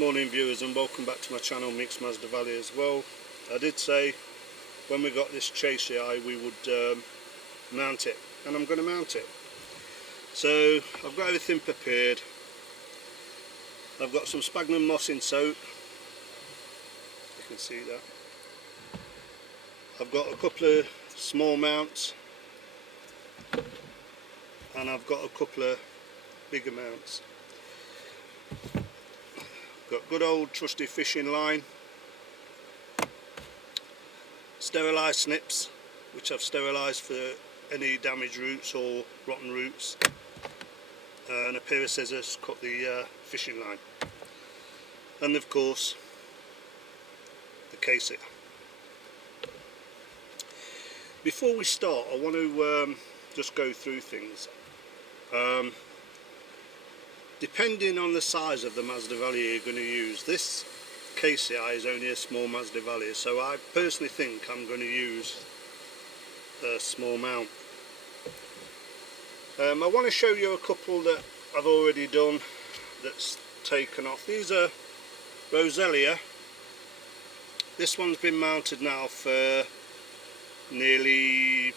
morning viewers, and welcome back to my channel Mixed Masdevallia as well. I did say when we got this chasei we would mount it, and I'm going to mount it. So I've got everything prepared. I've got some sphagnum moss in soak, you can see that. I've got a couple of small mounts and I've got a couple of bigger mounts. Got good old trusty fishing line, sterilised snips which I've sterilised for any damaged roots or rotten roots, and a pair of scissors to cut the fishing line, and of course the chasei. Before we start, I want to just go through things. Depending on the size of the Masdevallia you're going to use, this chasei is only a small Masdevallia, so I personally think I'm going to use a small mount. I want to show you a couple that I've already done that's taken off. These are Masdevallia. This one's been mounted now for nearly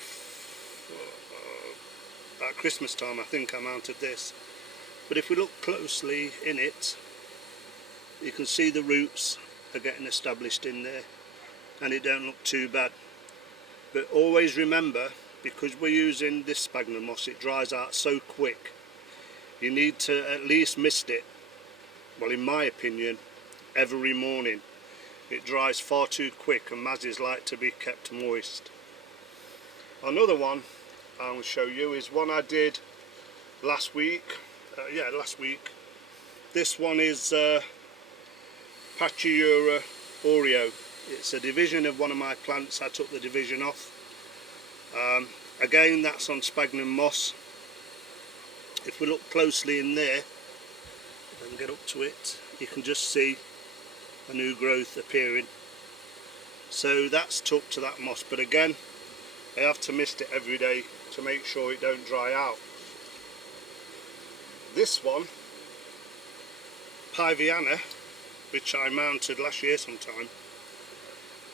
about Christmas time, I think I mounted this. But if we look closely in it, you can see the roots are getting established in there, and it don't look too bad. But always remember, because we're using this sphagnum moss, it dries out so quick. You need to at least mist it, well in my opinion, every morning. It dries far too quick, and mazzies like to be kept moist. Another one I'll show you is one I did last week. Last week. This one is Pachyura Oreo. It's a division of one of my plants. I took the division off. Again, that's on sphagnum moss. If we look closely in there, if I can get up to it, you can just see a new growth appearing. So that's took to that moss, but again, I have to mist it every day to make sure it don't dry out. This one, Piviana, which I mounted last year sometime,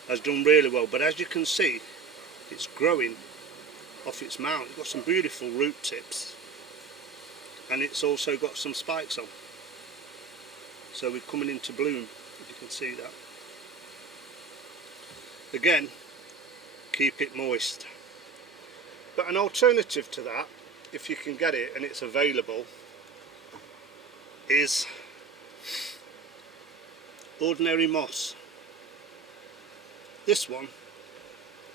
has done really well, but as you can see, it's growing off its mount. It's got some beautiful root tips, and it's also got some spikes on, so we're coming into bloom, if you can see that. Again, keep it moist. But an alternative to that, if you can get it and it's available, is ordinary moss. This one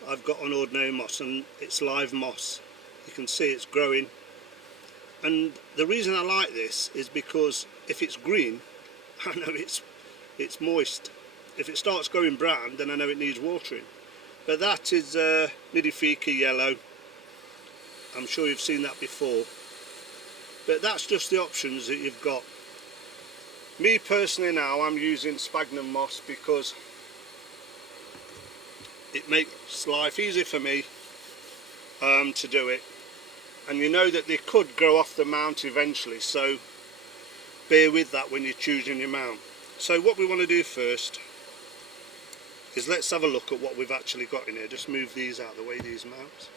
I've got on ordinary moss, and it's live moss. You can see it's growing, and the reason I like this is because if it's green, I know it's moist. If it starts going brown, then I know it needs watering. But that is Nidifika yellow. I'm sure you've seen that before, but that's just the options that you've got. Me personally now, I'm using sphagnum moss because it makes life easy for me to do it, and you know that they could grow off the mount eventually, so bear with that when you're choosing your mount. So what we want to do first is let's have a look at what we've actually got in here. Just move these out of the way, these mounts.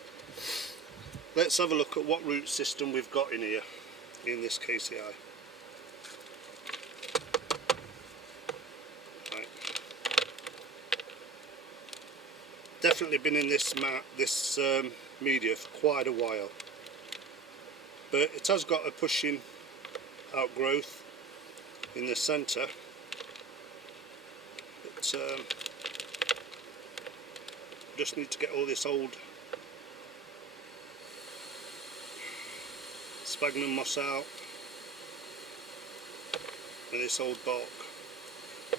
Let's have a look at what root system we've got in here in this chasei. Right. Definitely been in this media for quite a while, but it has got a pushing outgrowth in the centre. But just need to get all this old sphagnum moss out and this old bark.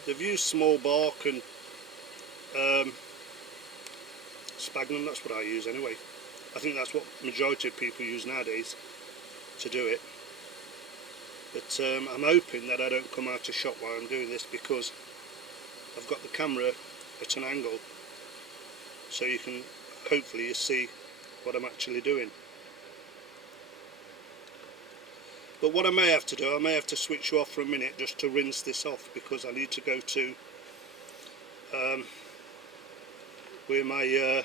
They've used small bark and sphagnum, that's what I use anyway. I think that's what majority of people use nowadays to do it. But I'm hoping that I don't come out of shot while I'm doing this, because I've got the camera at an angle, so you can hopefully see what I'm actually doing. But what I may have to do, I may have to switch you off for a minute just to rinse this off, because I need to go to where my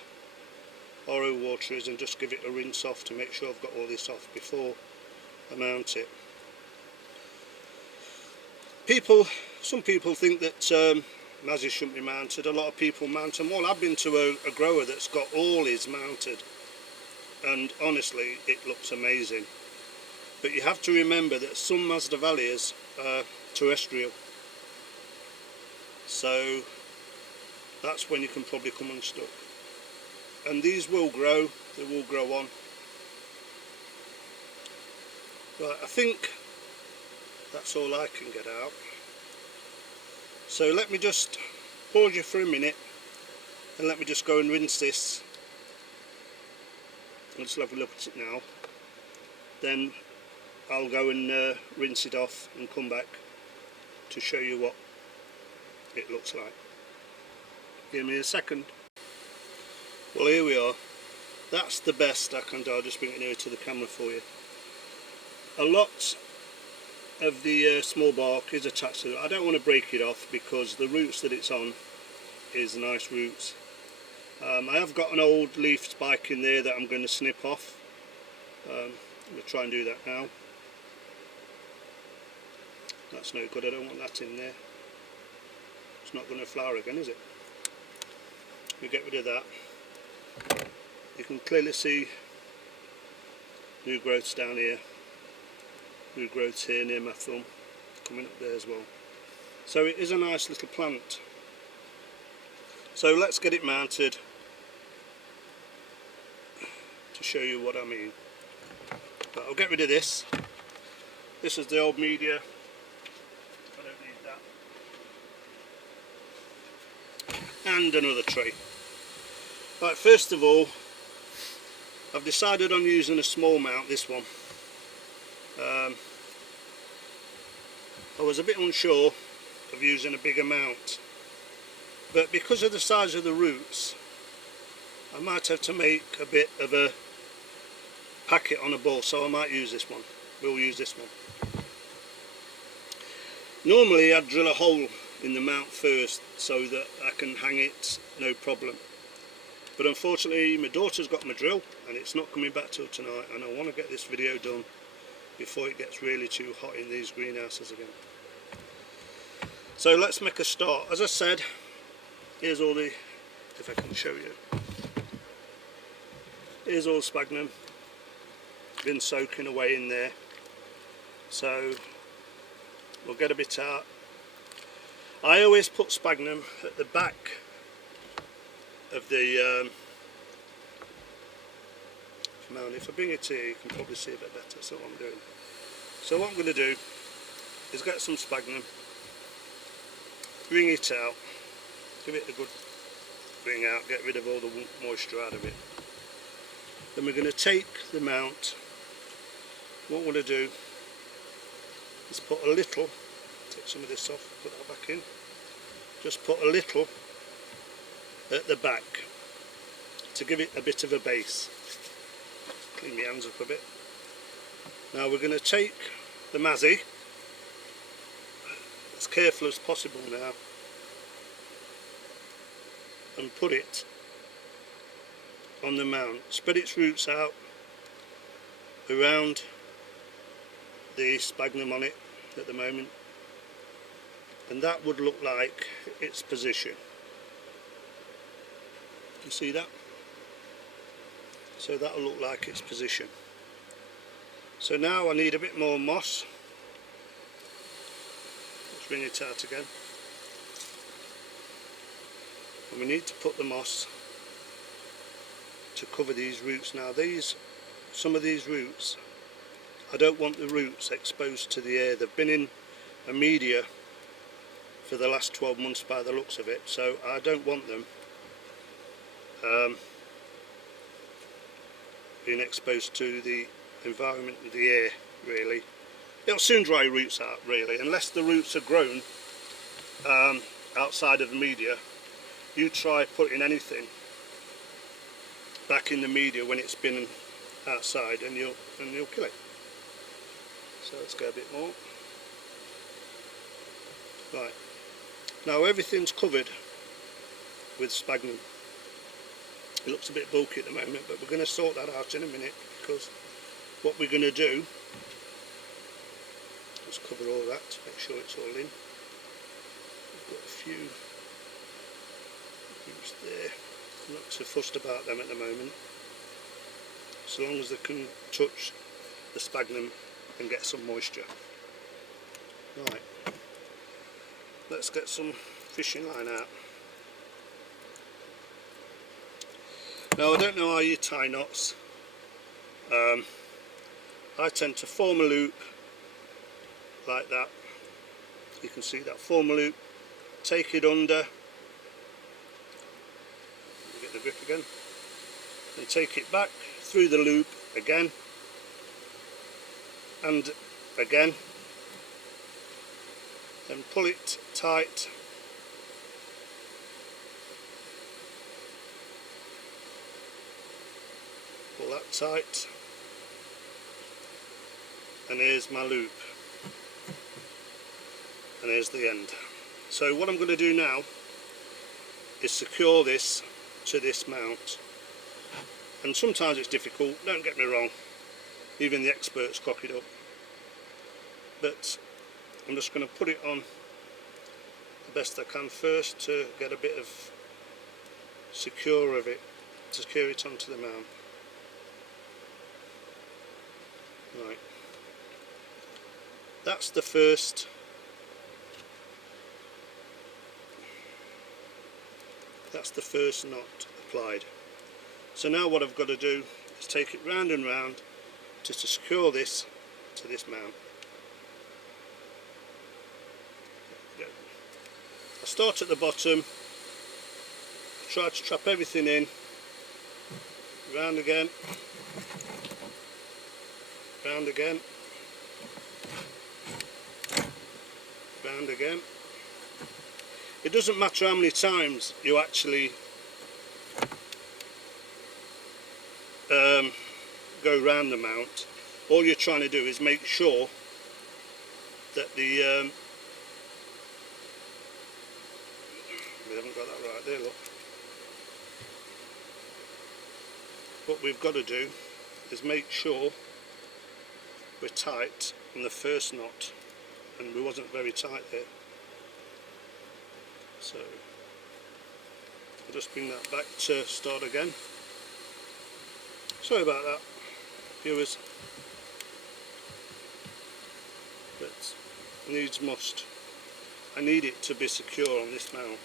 RO water is and just give it a rinse off to make sure I've got all this off before I mount it. Some people think that Mazzies shouldn't be mounted. A lot of people mount them all. I've been to a grower that's got all his mounted, and honestly it looks amazing. But you have to remember that some Masdevallias are terrestrial, so that's when you can probably come unstuck. And these will grow, they will grow on. Right, I think that's all I can get out. So let me just pause you for a minute and let me just go and rinse this. I'll just have a look at it now. Then I'll go and rinse it off and come back to show you what it looks like. Give me a second. Well, here we are. That's the best I can do. I'll just bring it nearer to the camera for you. A lot of the small bark is attached to it. I don't want to break it off because the roots that it's on is nice roots. I have got an old leaf spike in there that I'm going to snip off. We'll try and do that now. That's no good, I don't want that in there. It's not going to flower again, is it? We get rid of that. You can clearly see new growths down here, new growths here near my thumb, coming up there as well. So it is a nice little plant. So let's get it mounted to show you what I mean. But I'll get rid of this. This is the old media. I don't need that. And another tray. Right, first of all, I've decided on using a small mount, this one. I was a bit unsure of using a bigger mount, but because of the size of the roots, I might have to make a bit of a packet on a ball, so I might use this one. We'll use this one. Normally I'd drill a hole in the mount first so that I can hang it no problem. But unfortunately my daughter's got my drill and it's not coming back till tonight, and I want to get this video done before it gets really too hot in these greenhouses again. So let's make a start. As I said, here's all the, if I can show you, here's all the sphagnum, been soaking away in there. So we'll get a bit out. I always put sphagnum at the back of the mound. If I bring it here you can probably see a bit better, so what I'm doing. So what I'm going to do is get some sphagnum, wring it out, give it a good wring out, get rid of all the moisture out of it. Then we're going to take the mount. What I'm going to do is put a little, take some of this off, put that back in, just put a little at the back to give it a bit of a base. Clean my hands up a bit. Now we're going to take the Mazzie, as careful as possible now, and put it on the mount. Spread its roots out around the sphagnum on it at the moment, and that would look like its position. You see that? So that will look like its position. So now I need a bit more moss. Let's wring it out again. And we need to put the moss to cover these roots. Now some of these roots, I don't want the roots exposed to the air. They've been in a media for the last 12 months by the looks of it, so I don't want them being exposed to the environment of the air, really. It'll soon dry roots out, really, unless the roots are grown outside of the media. You try putting anything back in the media when it's been outside and you'll kill it. So let's go a bit more. Right, now everything's covered with sphagnum. It looks a bit bulky at the moment, but we're going to sort that out in a minute, because what we're going to do is cover all that to make sure it's all in. We've got a few roots there. I'm not so fussed about them at the moment, so long as they can touch the sphagnum and get some moisture. Right, let's get some fishing line out. Now I don't know how you tie knots. I tend to form a loop like that. You can see that, form a loop, take it under, get the grip again, and take it back through the loop again and again, then pull it tight, pull that tight, and here's my loop, and here's the end. So what I'm going to do now is secure this to this mount, and sometimes it's difficult, don't get me wrong, even the experts cock it up, but I'm just going to put it on the best I can first to get a bit of secure it onto the mount. Right, that's the first knot applied. So now what I've got to do is take it round and round to secure this to this mount. I start at the bottom, try to trap everything in, round again, round again, round again. It doesn't matter how many times you actually go round the mount. All you're trying to do is make sure that the we haven't got that right there, look. What we've got to do is make sure we're tight on the first knot, and we wasn't very tight there. So I'll just bring that back to start again. Sorry about that, viewers, but needs must. I need it to be secure on this mount.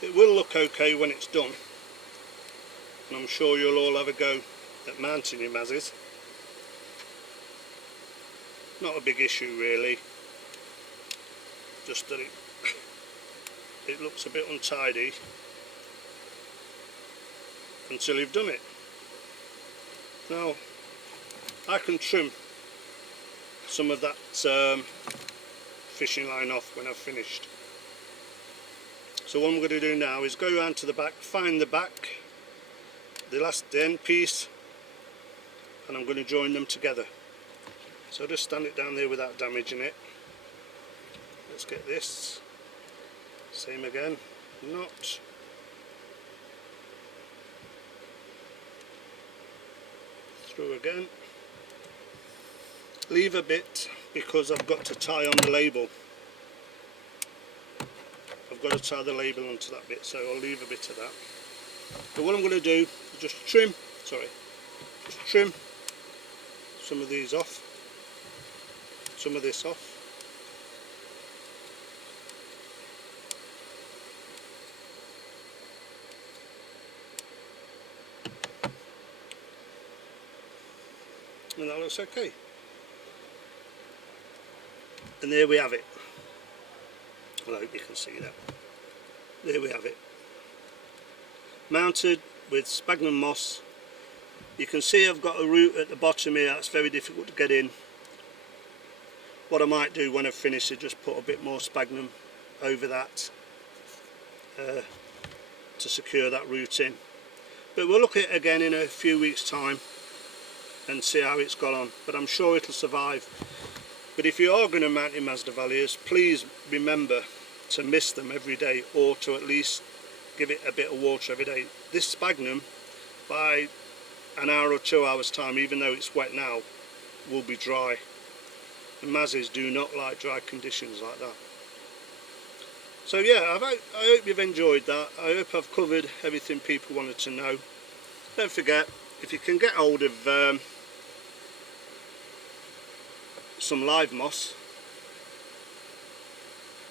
It will look okay when it's done, and I'm sure you'll all have a go at mounting your mazes. Not a big issue really, just that it looks a bit untidy until you've done it. Now I can trim some of that fishing line off when I've finished. So what I'm going to do now is go around to the back, find the back, the end piece, and I'm going to join them together. So just stand it down there without damaging it. Let's get this, same again, knot, through again, leave a bit because I've got to tie on the label. I've got to tie the label onto that bit, so I'll leave a bit of that. But what I'm going to do is just trim some of these off, some of this off. And that looks okay. And there we have it. Well, I hope you can see that. There we have it. Mounted with sphagnum moss. You can see I've got a root at the bottom here that's very difficult to get in. What I might do when I've finished is just put a bit more sphagnum over that to secure that root in. But we'll look at it again in a few weeks' time and see how it's got on, but I'm sure it'll survive. But if you are going to mount your Masdevallias, please remember to mist them every day, or to at least give it a bit of water every day. This sphagnum, by an hour or 2 hours time, even though it's wet now, will be dry. And Mazes do not like dry conditions like that. So yeah, I hope you've enjoyed that. I hope I've covered everything people wanted to know. Don't forget, if you can get hold of some live moss,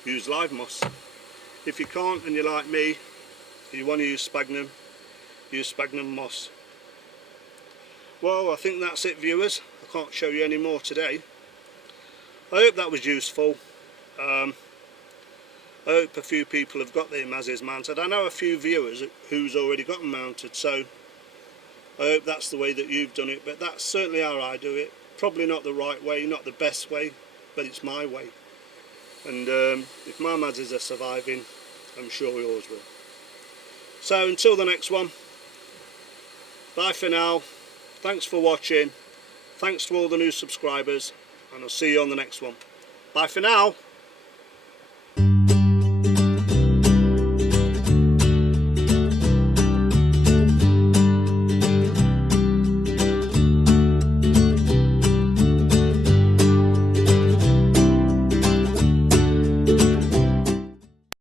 use live moss. If you can't and you're like me, you want to use sphagnum moss. Well, I think that's it, viewers. I can't show you any more today. I hope that was useful. I hope a few people have got their Mazes mounted. I know a few viewers who's already got them mounted, so I hope that's the way that you've done it, but that's certainly how I do it. Probably not the right way, not the best way, but it's my way. And if my Mazes are surviving, I'm sure yours will. So until the next one, bye for now. Thanks for watching. Thanks to all the new subscribers, and I'll see you on the next one. Bye for now.